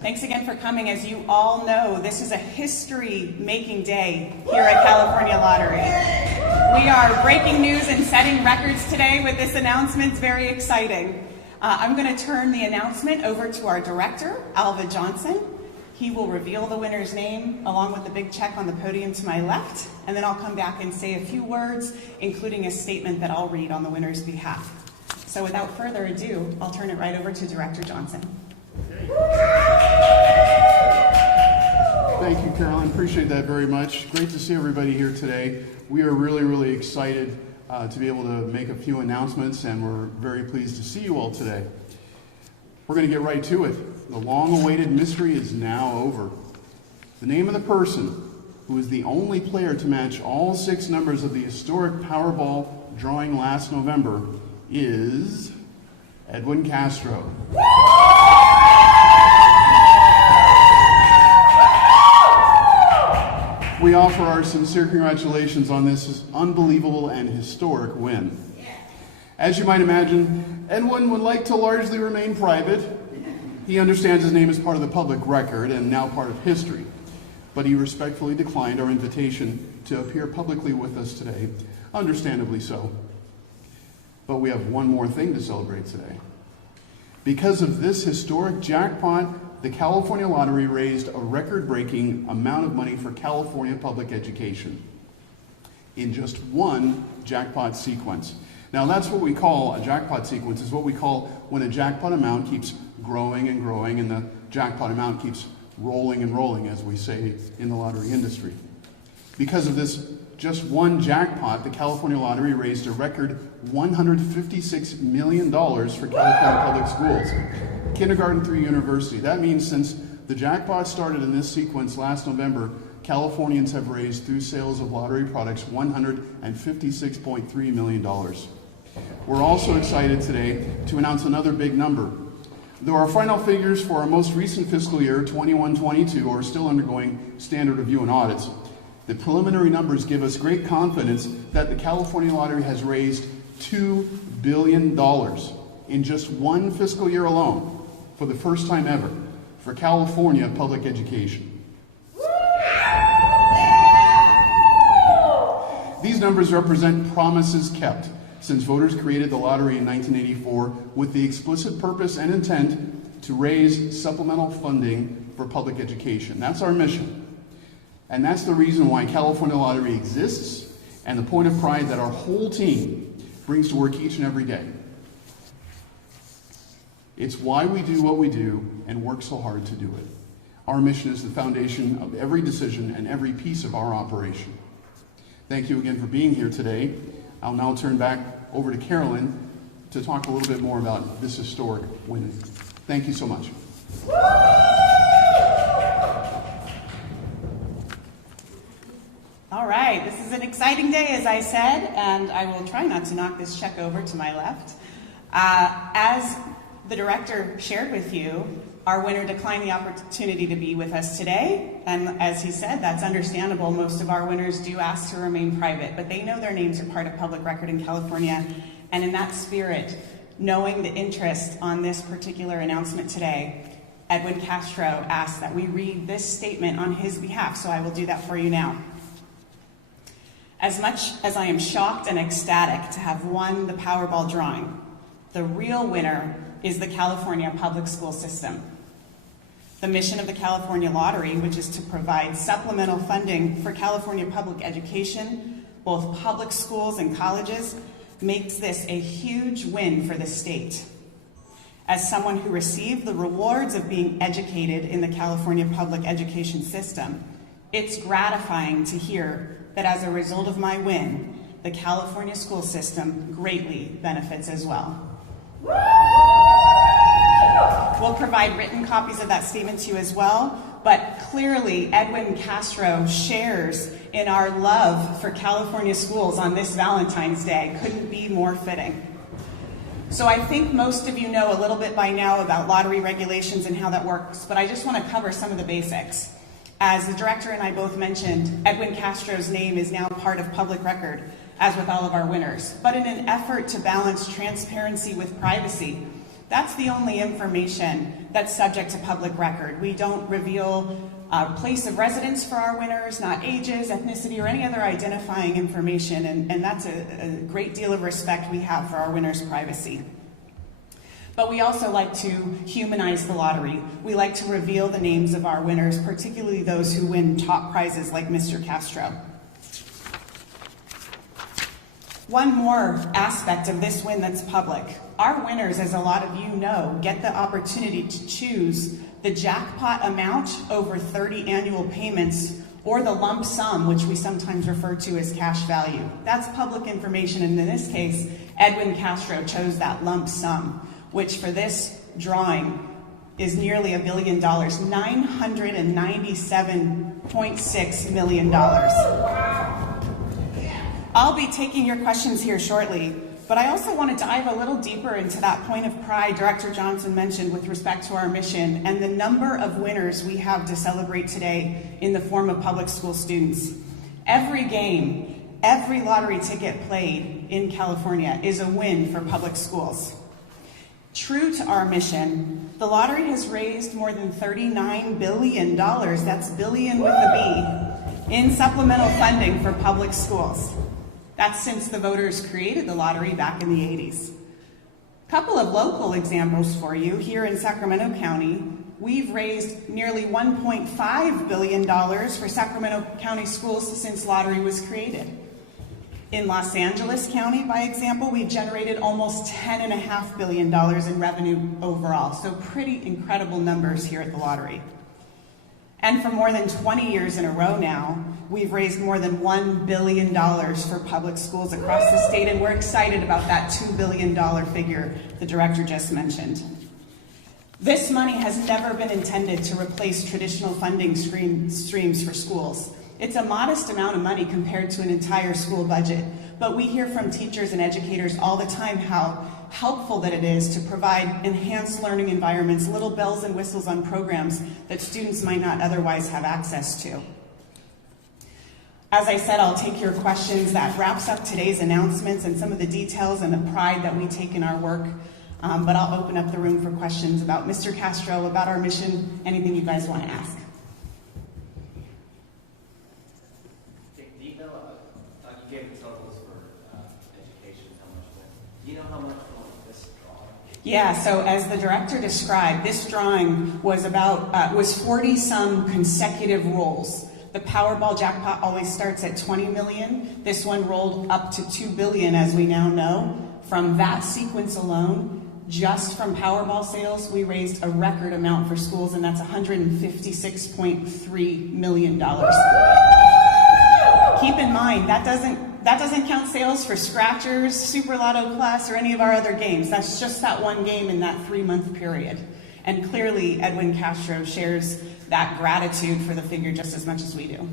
Thanks again for coming. As you all know, this is a history-making day here at California Lottery. We are breaking news and setting records today with this announcement. It's very exciting. I'm going to turn the announcement over to our director, Alva Johnson. He will reveal the winner's name along with the big check on the podium to my left, and then I'll come back and say a few words, including a statement that I'll read on the winner's behalf. So without further ado, I'll turn it right over to Director Johnson. Thank you, Carolyn. Appreciate that very much. Great to see everybody here today. We are really excited to be able to make a few announcements, and we're very pleased to see you all today. We're going to get right to it. The long-awaited mystery is now over. The name of the person who is the only player to match all 6 numbers of the historic Powerball drawing last November is Edwin Castro. We offer our sincere congratulations on this unbelievable and historic win. As you might imagine, Edwin would like to largely remain private. He understands his name is part of the public record and now part of history, but he respectfully declined our invitation to appear publicly with us today, understandably so. But we have one more thing to celebrate today. Because of this historic jackpot, the California Lottery raised a record-breaking amount of money for California public education in just one jackpot sequence. Now that's what we call a jackpot sequence, is what we call when a jackpot amount keeps growing and growing and the jackpot amount keeps rolling and rolling, as we say in the lottery industry. Because of this just one jackpot, the California Lottery raised a record $156 million for California public schools, kindergarten through university. That means since the jackpot started in this sequence last November, Californians have raised through sales of lottery products $156.3 million. We're also excited today to announce another big number. Though our final figures for our most recent fiscal year, 21-22, are still undergoing standard review and audits, the preliminary numbers give us great confidence that the California Lottery has raised $2 billion in just one fiscal year alone, for the first time ever, for California public education. These numbers represent promises kept, since voters created the lottery in 1984 with the explicit purpose and intent to raise supplemental funding for public education. That's our mission. And that's the reason why California Lottery exists, and the point of pride that our whole team brings to work each and every day. It's why we do what we do and work so hard to do it. Our mission is the foundation of every decision and every piece of our operation. Thank you again for being here today. I'll now turn back over to Carolyn to talk a little bit more about this historic win. Thank you so much. All right, this is an exciting day, as I said, and I will try not to knock this check over to my left. As the director shared with you, our winner declined the opportunity to be with us today, and as he said, that's understandable. Most of our winners do ask to remain private, but they know their names are part of public record in California, and in that spirit, knowing the interest on this particular announcement today, Edwin Castro asked that we read this statement on his behalf, so I will do that for you now. As much as I am shocked and ecstatic to have won the Powerball drawing, the real winner is the California public school system. The mission of the California Lottery, which is to provide supplemental funding for California public education, both public schools and colleges, makes this a huge win for the state. As someone who received the rewards of being educated in the California public education system, it's gratifying to hear that as a result of my win, the California school system greatly benefits as well. We'll provide written copies of that statement to you as well, but clearly Edwin Castro shares in our love for California schools on this Valentine's Day. Couldn't be more fitting. So I think most of you know a little bit by now about lottery regulations and how that works, but I just want to cover some of the basics. As the director and I both mentioned, Edwin Castro's name is now part of public record, as with all of our winners. But in an effort to balance transparency with privacy, That's the only information that's subject to public record. We don't reveal place of residence for our winners, not ages, ethnicity, or any other identifying information, and that's a great deal of respect we have for our winners' privacy. But we also like to humanize the lottery. We like to reveal the names of our winners, particularly those who win top prizes like Mr. Castro. One more aspect of this win that's public. Our winners, as a lot of you know, get the opportunity to choose the jackpot amount over 30 annual payments, or the lump sum, which we sometimes refer to as cash value. That's public information, and in this case, Edwin Castro chose that lump sum, which for this drawing is nearly $1 billion, $997.6 million. I'll be taking your questions here shortly, but I also want to dive a little deeper into that point of pride Director Johnson mentioned with respect to our mission and the number of winners we have to celebrate today in the form of public school students. Every game, every lottery ticket played in California is a win for public schools. True to our mission, the lottery has raised more than $39 billion, that's billion with a B, in supplemental funding for public schools. That's since the voters created the lottery back in the 80s. A couple of local examples for you. Here in Sacramento County, we've raised nearly $1.5 billion for Sacramento County schools since lottery was created. In Los Angeles County, by example, we've generated almost $10.5 billion in revenue overall. So pretty incredible numbers here at the lottery. And for more than 20 years in a row now, we've raised more than $1 billion for public schools across the state, and we're excited about that $2 billion figure the director just mentioned. This money has never been intended to replace traditional funding streams for schools. It's a modest amount of money compared to an entire school budget, but we hear from teachers and educators all the time how helpful that it is to provide enhanced learning environments, little bells and whistles on programs that students might not otherwise have access to. As I said, I'll take your questions. That wraps up today's announcements and some of the details and the pride that we take in our work. But I'll open up the room for questions about Mr. Castro, about our mission, anything you guys want to ask. Do you know, you gave the totals for education, how much went? Do you know how much went this drawing? Yeah, so as the director described, this drawing was about 40-some consecutive rolls. The Powerball jackpot always starts at 20 million. This one rolled up to 2 billion, as we now know. From that sequence alone, just from Powerball sales, we raised a record amount for schools, and that's $156.3 million. Keep in mind, that doesn't count sales for Scratchers, Super Lotto Plus, or any of our other games. That's just that one game in that 3-month period. And clearly, Edwin Castro shares that gratitude for the figure just as much as we do.